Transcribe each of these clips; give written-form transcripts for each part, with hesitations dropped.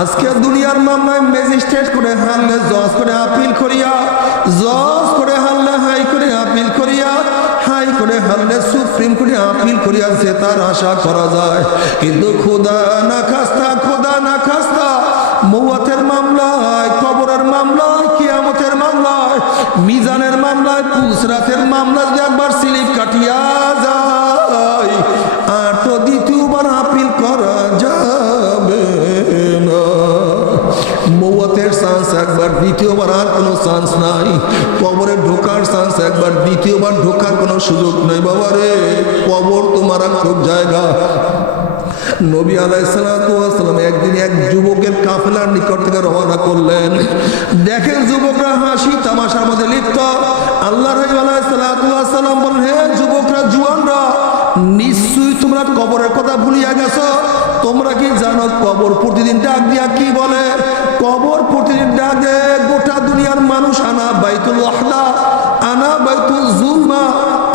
আজকে দুনিয়ার মামলায় ম্যাজিস্ট্রেট করে হারলে জজ করে আপিল করিয়া, জজ করে হারলে হাই করে আপিল করিয়া, হাই করে হারলে সুপ্রিম কোর্টে আপিল করিয়া যে তার আশা করা যায়। কিন্তু খোদা না খাস্তা মৌয়াতের মামলায়, কবরের মামলায়, কিয়ামতের মামলায়, মিজানের মামলায়, পুসরাতের মামলায় যে একবার স্লিপ কাটিয়া যায় আর তো দ্বিতীয়বার আপিল করা যাবে না। মৌয়াতের চান্স একবার, দ্বিতীয়বার আর কোনো চান্স নাই। কবরে ঢোকার চান্স একবার, দ্বিতীয়বার ঢোকার কোনো সুযোগ নাই। বাবা রে, কবর তো মারাত্মক জায়গা। নবী আলাইহিস সালাতু ওয়াস সালাম একদিন এক যুবকের কাফেলার নিকট থেকে রওনা করলেন। দেখেন যুবকরা হাসি তামাশার মধ্যে লিপ্ত। আল্লাহর রাসূল আলাইহিস সালাতু ওয়াস সালাম বলেন, হে যুবকরা, জুয়ানরা, নিশ্চয়ই তোমরা কবরের কথা ভুলিয়া গেছো। তোমরা কি জানো কবর প্রতিদিন ডাক দিয়া কি বলে? কবর প্রতিদিন ডাক দেয়, গোটা দুনিয়ার মানুষ, আনা বাইতুল ওয়াহদা, আনা বাইতুল জুলমা,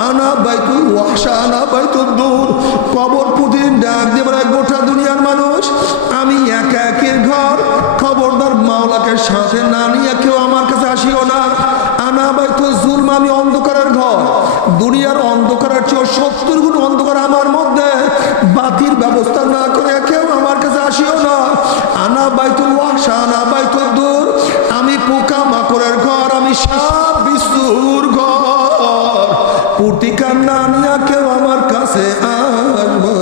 আনা বাইতুল ওয়াহশা, আনা বাইতুল দূর। কবর প্রতিদিন ডাক দিয়ে বলে, গোটা দুনিয়ার মানুষ, আমি একা একের ঘর, খবরদার মাওলাকে সাথে না নিয়ে কেউ আমার কাছে আসিও না। আনা বাইতুল জুলমা, আমি অন্ধকারের ঘর, দুনিয়ার অন্ধকারের চেয়ে 70 গুণ অন্ধকার আমার মধ্যে, বাতির ব্যবস্থা না করে কেউ আমার কাছে আসিও না। আনা বাইতুল ওয়াহশা, আনা বাইতুল দূর, আমি পোকা মাকড়ের ঘর, আমি সাপ বিশুর ঘর, প্রতিকার না নিয়ে কেউ আমার কাছে আসবে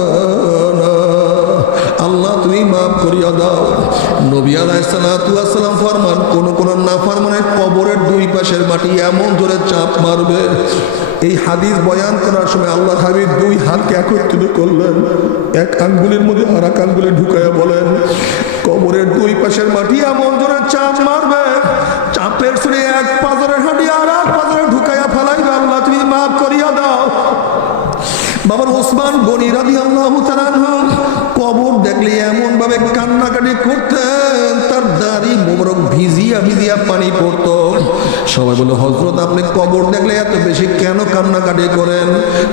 না। আল্লাহ তুমি মাফ করিয়া দাও। নবী আলাইহিস সালাতু ওয়াস সালাম ফরমান, কোন নাফরমানের কবরের দুই পাশের মাটি এমন জোরে চাপ মারবে। এই হাদিস বয়ান করার সময় আল্লাহর হাবিব দুই হাতকে একত্রিত করলেন, এক আঙ্গুলের মধ্যে আর এক আঙ্গুলে ঢুকাইয়া বলেন, কবরের দুই পাশের মাটি এমন জোরে চাপ মারবে, চাপের সুরে এক পাজরের হাঁটি আর এক পাজরে ঢুকাইয়া ফেলাইবে। আল্লাহ তুমি মাফ করিয়া দাও। বাবার ওসমান গনি রাদিয়াল্লাহু তাআলা আনহু কবর দেখলে এমন ভাবে কান্নাকাটি করতেন, তার দাড়ি মোবারক ভিজিয়া ভিজিয়া পানি পড়তো। সবাই বলে, হযরত আপনি কবর দেখলে এত বেশি কেন কান্নাকাটি করেন?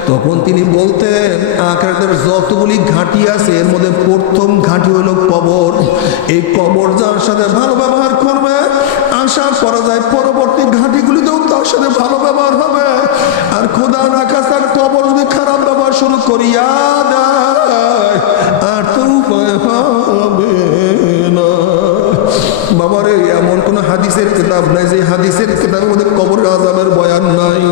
তখন তিনি বলতেন, আখিরাতের যতগুলি ঘাঁটি আছে এর মধ্যে প্রথম ঘাঁটি হলো কবর। এই কবর যার সাথে ভালো ব্যবহার করবে, আশা করা যায় পরবর্তী ঘাঁটিগুলিতেও তার সাথে ভালো ব্যবহার হবে। আর খোদা না খাস্তা কবর যদি খারাপ ব্যবহার শুরু করিয়া দেয় আর তো উপায় হবে না। বাবারে, এমন কোন হাদিসের কিতাব নাই যে হাদিসের কিতাবের মধ্যে কবরের আযাবের বয়ান নাই।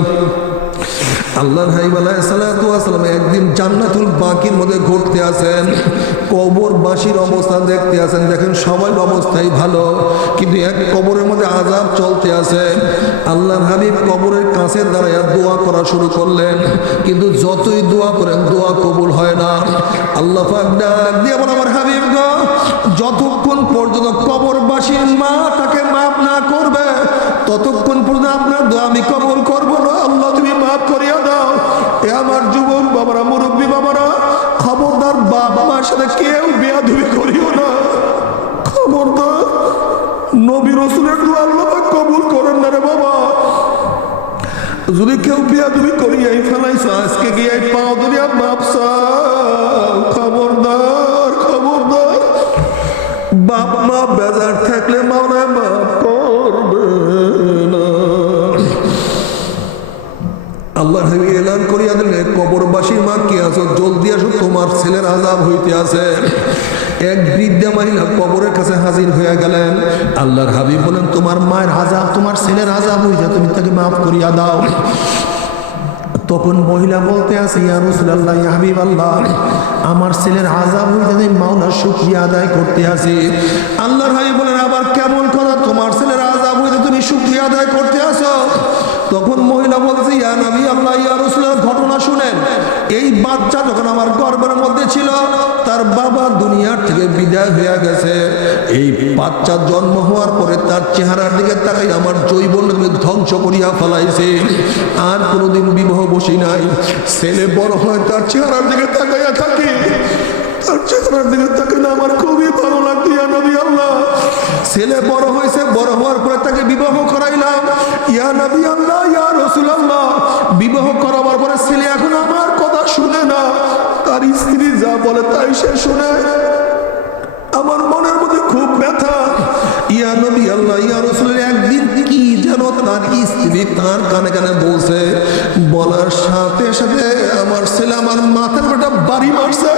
আল্লাহর হাবিব আলাইহিস সালাতু ওয়াস সালাম একদিন জান্নাতুল বাকির মধ্যে ঘুরতে আছেন, কবরবাসীর অবস্থা দেখতে আছেন। দেখেন সবার অবস্থাই ভালো, কিন্তু এক কবরের মধ্যে আযাব চলতে আছে। আল্লাহর হাবিব কবরের কাছে দাঁড়াইয়া দোয়া করা শুরু করলেন, কিন্তু যতই দোয়া করেন দোয়া কবুল হয় না। আল্লাহ পাক ডাক দিয়ে বলেন, আমার হাবিব গো, যতক্ষণ পর্যন্ত কবরবাসীর মা তাকে মাফ না করবে ততক্ষণ পর্যন্ত আপনার দোয়া আমি কবুল করবো না। আল্লাহ তুমি মাফ করিয়া দাও। এ আমার যুবক বাবারা, মুরব্বী বাবারা, খবরদার বাবা মার সাথে কেউ বেয়াদবি করিও না। খবরদার, নবী রাসূলের দোয়া আল্লাহ পাক কবুল করেন না রে বাবা। যদি কেউ বেয়াদবি করিয়াই ফেলাইছ, আজকে গিয়ে পাও দুনিয়া মাপ চাও। খবরদার, খবরদার, বাপ মা বেজার থাকলে মাওলা মাফ করবে না। আল্লাহর হাবিব এলান করিয়া দিলেন, কবরবাসীর মা কি আছো, জলদি আসো, তোমার ছেলের আযাব হইতে আছে। এক বৃদ্ধা মহিলা কবরের কাছে হাজির হয়ে গেলেন। আল্লাহর হাবিব বলেন, তোমার মায়ের আযাব, তোমার ছেলের আযাব হইছে, তুমি তাকে মাফ করিয়া দাও। তখন মহিলা বলতে আছে, ইয়া রাসূলুল্লাহ, ইয়া হাবিবাল্লাহ, আমার ছেলের আযাব হইছে, আমি মাওলার শুকরিয়া আদায় করতে আছি। আল্লাহর হাবিব বলেন, আবার কেমন কথা, তোমার ছেলের আযাব হইছে তুমি শুকরিয়া আদায় করতে আসো? তখন মহিলা বলছে, ইয়া নবী আল্লাহ, ইয়া রাসূলুল্লাহ, ঘটনা শুনেন। এই বাচ্চা যখন আমার গর্ভের মধ্যে ছিল, তার বাবা দুনিয়ার থেকে বিদায় হয়ে গেছে। এই বাচ্চা জন্ম হওয়ার পরে তার চেহারার দিকে তাকাই আমার যৌবনকে ধ্বংস করিয়া ফেলাইছে। আর কোনোদিন বিবাহ বসি নাই। ছেলে বড় হয় তার চেহারার দিকে তাকাইয়া থাকি, তার চেহারার দিকে তাকাইলে আমার খুবই ভালো লাগতো। ইয়া নবী আল্লাহ, ছেলে বড় হয়েছে, বড় হওয়ার পরে তাকে বিবাহ করাইলাম। ইয়া নবী আল্লাহ, ইয়া রাসূলুল্লাহ, বিবাহ করাবার পরে ছেলে এখন আমার কথা শুনে না, তার স্ত্রী যা বলে তাই সে শুনে। আমার মনের মধ্যে খুব তার কানে কানে বলছে, বলার সাথে সাথে আমার ছেলে আমার মাথার উপর একটা বাড়ি মারছে।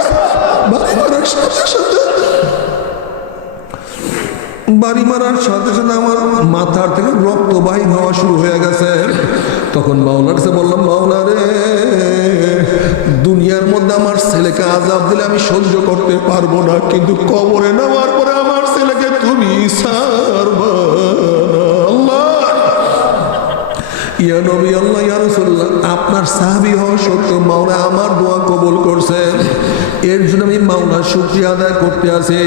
বাড়ি মারার সাথে সাথে আমার মাথার থেকে রক্ত বাহির হওয়া শুরু হয়ে গেছে। তখন মাওলার কাছে বললাম, মাওলা রে, দুনিয়ার মধ্যে আমার ছেলেকে আযাব দিলে আমি সহ্য করতে পারবো না, কিন্তু কবরে নেওয়ার পরে আমার ছেলেকে তুমি ছাড়বা না। আল্লাহ, ইয়া নবী আল্লাহ, ইয়া রাসূলুল্লাহ, আপনার সাহাবী হওয়া সত্ত্বেও মাওলা আমার দোয়া কবুল করছে। এর জন্য আমি মাওলার শুকরিয়া আদায় করতে আছি।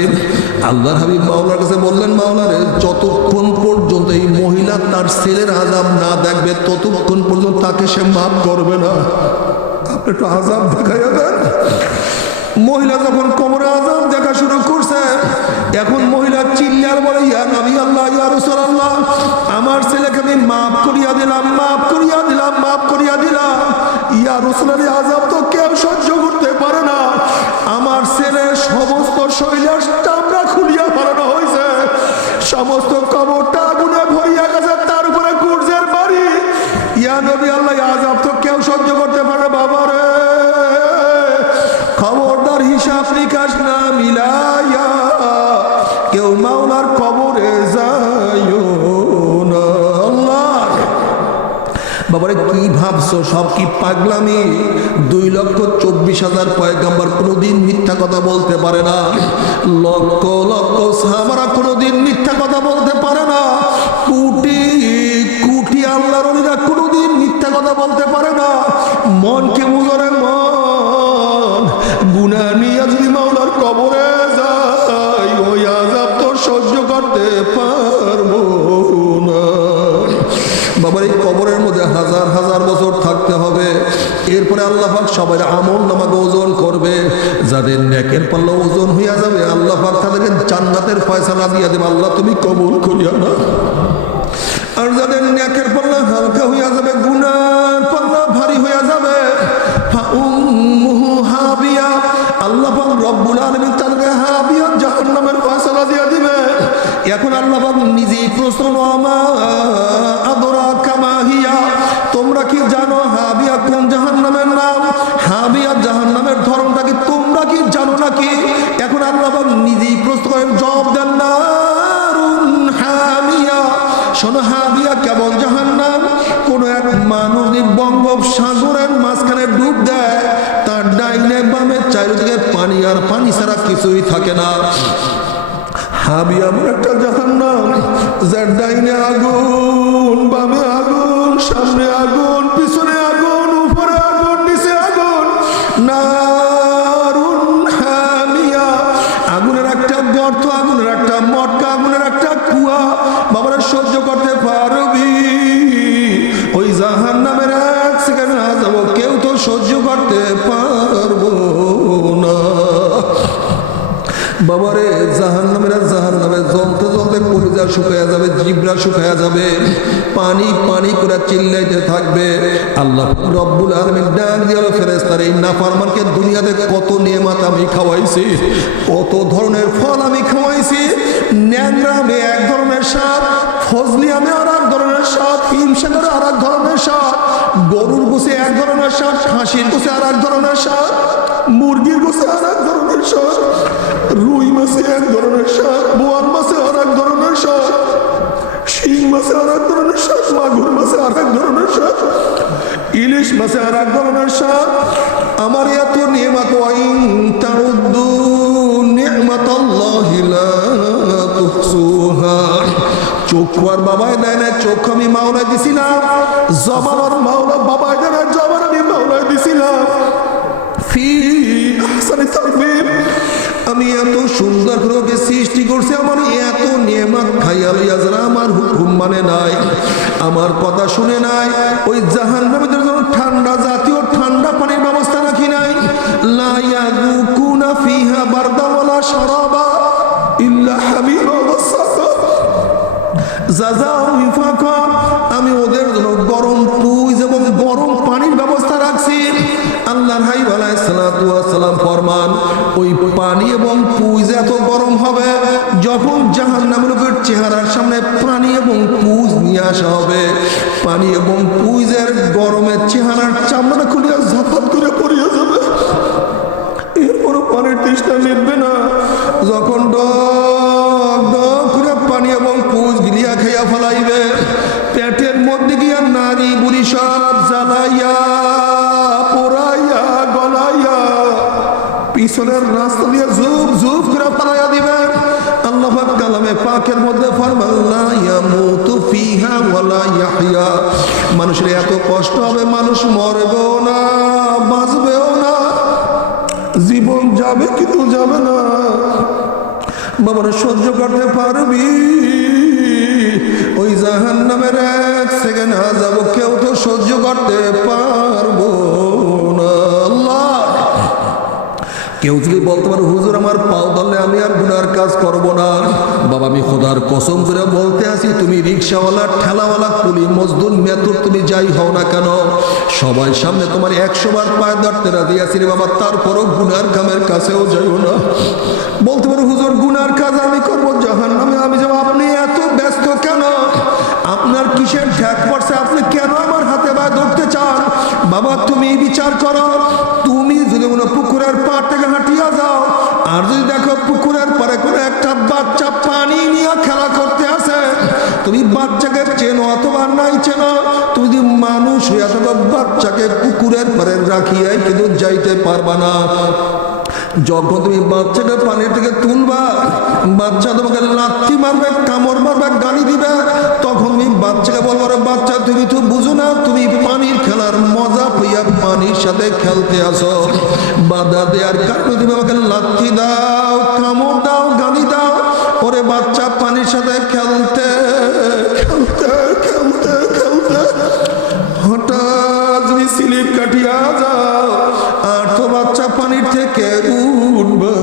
আল্লাহর হাবিব মাওলার কাছে বললেন, মাওলা রে, যতক্ষণ পর্যন্ত এই মহিলা তার ছেলের আযাব না দেখবে ততক্ষণ পর্যন্ত তাকে সে মাফ করবে না। আপনি একটু আযাব দেখাইয়া দেন। মহিলা যখন কবরে আযাব দেখা শুরু করছে, এখন মহিলা চিল্লার বলে, ইয়া নবী আল্লাহ, ইয়া রাসূলুল্লাহ, আমার ছেলেকে আমি মাফ করিয়া দিলাম, মাফ করিয়া দিলাম, মাফ করিয়া দিলাম। ইয়া রাসূলুল্লাহ, আযাব তো কেউ সহ্য করতে পারে না। আমার ছেলের সমস্ত শরীরের চামড়া খুলিয়া ফেলানো হয়েছে, সমস্ত কবরটা আগুনে ভরিয়া গেছে, তার উপরে গুর্জের বাড়ি। ইয়া নবী আল্লাহ, আযাব তো কেউ সহ্য করতে পারে না। বাবা রে, খবরদার হিসাব নিকাশ না মিলাইয়া কেউ মাওলার কবরে যাইও না। আল্লাহ, বাবারে কি ভাবছো? সব কি পাগলামি? 2,24,000 পয়গম্বর কোনোদিন মিথ্যা কথা বলতে পারে না। লক্ষ লক্ষ সাহাবারা কোনোদিন মিথ্যা কথা বলতে পারে না। কোটি কোটি আল্লাহর ওলিরা কোনোদিন মিথ্যা কথা বলতে পারে না। মনকে বুঝরে, মন গুনাহ নিয়ে যদি মাওলার কবরে যাই, ওই আযাব তো সহ্য করতে পারবো না। বাবার এই কবরের মধ্যে হাজার হাজার বছর থাকতে হবে। এরপরে আল্লাহ পাক সবার আমল নামাকে ওজন করবে। যাদের নেকের পাল্লা ওজন হইয়া যাবে, আল্লাহ পাক তাদেরকে জান্নাতের ফয়সালা দিয়া দেবে। আল্লাহ তুমি কবুল করিয়া না। আর যাদের নেকের পাল্লা হালকা হইয়া যাবে, গুনার পাল্লা ভারী হইয়া যাবে, হাবিয়া, আল্লাহ পাক রব্বুল আলামিন তাদেরকে হাবিয়া জাহান্নামের ফয়সালা দিয়া দিবে। এখন আল্লাহ পাক নিজেই প্রশ্ন, তোমরা কি জানো হাবিয়া কোন জাহান্নামের নাম? হাবিয়া জাহান্নামের ধরনটা কি তোমরা কি জানো নাকি? এখন আল্লাহ পাক নিজেই প্রশ্ন করেন, জবাব দেন না। হাবিয়া, শোনো, হাবিয়া কেমন জাহান্নাম? কোন এক মানুষ বঙ্গোপসাগরের মাঝখানে ডুব দেয়, তার ডাইনে বামে চারিদিকে পানি আর পানি ছাড়া কিছুই থাকে না। হাবিয়া এমন একটা জাহান্নাম, যার ডাইনে আগুন, বামে আগুন, সামনে আগুন, পিছনে আগুন, উপরে আগুন, নিচে আগুন। নারুন হামিয়া, আগুনের একটা গর্ত, আগুনের একটা মটকা, আগুনের একটা কুয়া। বাবারা সহ্য করতে পারবি? ওই জাহান্নামের এক সেকেন্ড না যাব, কেউ তো সহ্য করতে পারবো না। বাবারে, জাহান্নামের জ্বলতে জ্বলতে কলিজা শুকায়া যাবে, জিব্রা শুকায়া যাবে, পানি পানি করে চিল্লাইতে থাকবে। আল্লাহ রব্বুল আলামিন ডাক দিল, ফেরেশতারা, এই নাফরমানকে দুনিয়াতে কত নেয়ামত আমি খাওয়াইছি, কত ধরনের ফল আমি খাওয়াইছি। ন্যাংরা আমি এক ধরনের স্বাদ, ফজলি আমি আর এক ধরনের স্বাদ, হিমসাগর আর এক ধরনের স্বাদ, গরুর গোশে এক ধরনের স্বাদ, খাসির গোশে আর এক ধরনের স্বাদ, মুরগির গোশে আর এক ধরনের স্বাদ, রুই মাছে এক ধরনের স্বাদ, বোয়াল মাছে আর এক ধরনের স্বাদ, শিং মাছে আর এক ধরনের স্বাদ, মাগুর মাছে আর এক ধরনের স্বাদ, ইলিশ মাছে আর এক ধরনের স্বাদ। আমার এত নিয়ামত, ওয়াইন তাউদ্দু নি'মাতাল্লাহি লা তুহসুহা। চক্ষু আর বাবাই দেয় না, চক্ষু আমি মাওলায় দিছিলাম। জবান আর মাওলা বাবাই দেয় না, জবান আমি মাওলায় দিছিলাম। ফি আহসানি তাকবীর, আমি এত সুন্দর করে ওকে সৃষ্টি করছি, আমার এত নিয়ামত খাইয়া লইয়া যারা আমার হুকুম মানে নাই, আমার কথা শুনে নাই, ওই জাহান্নামীদের জন্য ঠান্ডা জাতীয় ঠান্ডা পানির ব্যবস্থা রাখি নাই। লা ইয়াযুকুনা ফিহা বারদা ওয়ালা শারাবা ইল্লা হামিমা ওয়া সাকা জাযাউ ইফাকা। আমি ওদের জন্য গরম পুজ এবং গরম পানির ব্যবস্থা রাখছি। আল্লাহর হাবিব আলাইহিস সালাতু ওয়াস সালাম ফরমান, ওই পানি এবং পুজ এত গরম হবে, যখন জাহান্নামীদের চেহারার সামনে পানি এবং পুজ নিয়ে নিয়ে আসা হবে। পানি এবং পুইজের গরমের চেহারার চামড়া খুলিয়া ঝাপাত করে পড়িয়া যাবে। এরপরও পানির তৃষ্ণা মিটবে না। যখন ডক ডক করে পানি এবং পুজ গিলিয়া খাইয়া ফেলাইবে, পেটের মধ্যে গিয়া নারী বুড়ি সব জ্বালাইয়া পোড়াইয়া গলাইয়া পিছনের রাস্তা দিয়ে ঝুপ ঝুপ করে ফেলাইয়া দিবে। আল্লাহ পাক কালামে পাকের মধ্যে ফরমান লা ইয়ামুতু ফিহা ওয়ালা ইয়াহইয়া। মানুষের এত কষ্ট হবে, মানুষ মরবেও না বাঁচবেও না, জীবন যাবে কিন্তু যাবে না। বাবারা সহ্য করতে পারবি? ওই জাহান্নামের এক সেকেন্ড যাব কেউ তো সহ্য করতে পারবো না। আল্লাহ, কেউ যদি বলতে পারো হুজুর আমার পাও ধরলে আমি আর গুনার কাজ করব না, বাবা আমি খোদার কসম করে বলতে আসি, তুমি রিক্সাওয়ালা ঠেলাওয়ালা কুলি মজদুর মেতুর তুমি যাই হও না কেন, সবাই সামনে তোমার 100 বার পায়ে ধরতে রাজি আছি রে বাবা, তারপরও গুনার কামের কাছেও যাইও না। বলতে পারো হুজুর গুনার কাজ আমি করবো, জাহান্নামে আমি যাবো, আপনি এত ব্যস্ত কেন? আপনার কিসের ঠ্যাক পড়ছে? আপনি কেন আমার হাতে বা ধরতে চান? বাবা তুমি বিচার করো। তুমি যদি কোনো পুকুরের পাড় থেকে হাঁটিয়া যাও, আর যদি দেখো পুকুরের পরে কোনো একটা বাচ্চা পানি নিয়ে খেলা করতে আসে, তুমি বাচ্চাকে চেনো অথবা নাই চেনো, তুমি যদি মানুষ হইয়া থাকো বাচ্চাকে পুকুরের পরে রাখিয়াই কিন্তু যাইতে পারবা না। যখন তুমি বাচ্চাকে পানির থেকে তুলবা, বাচ্চা তোমাকে লাথি মারবে, কামড় মারবে, গালি দিবে, তখন তুমি বাচ্চাকে বলবো রে বাচ্চা তুমি তো বুঝো না, তুমি পানির খেলার মজা পেয়ে পানির সাথে খেলতে আসো। বাধা দেওয়ার কারণে তুমি আমাকে লাথি দাও, কামড় দাও, গালি দাও। ওরে বাচ্চা পানির সাথে খেলতে খেলতে খেলতে খেলতে হঠাৎ যদি স্লিপ কাটিয়া যাও, আর তো বাচ্চা পানির থেকে উঠবে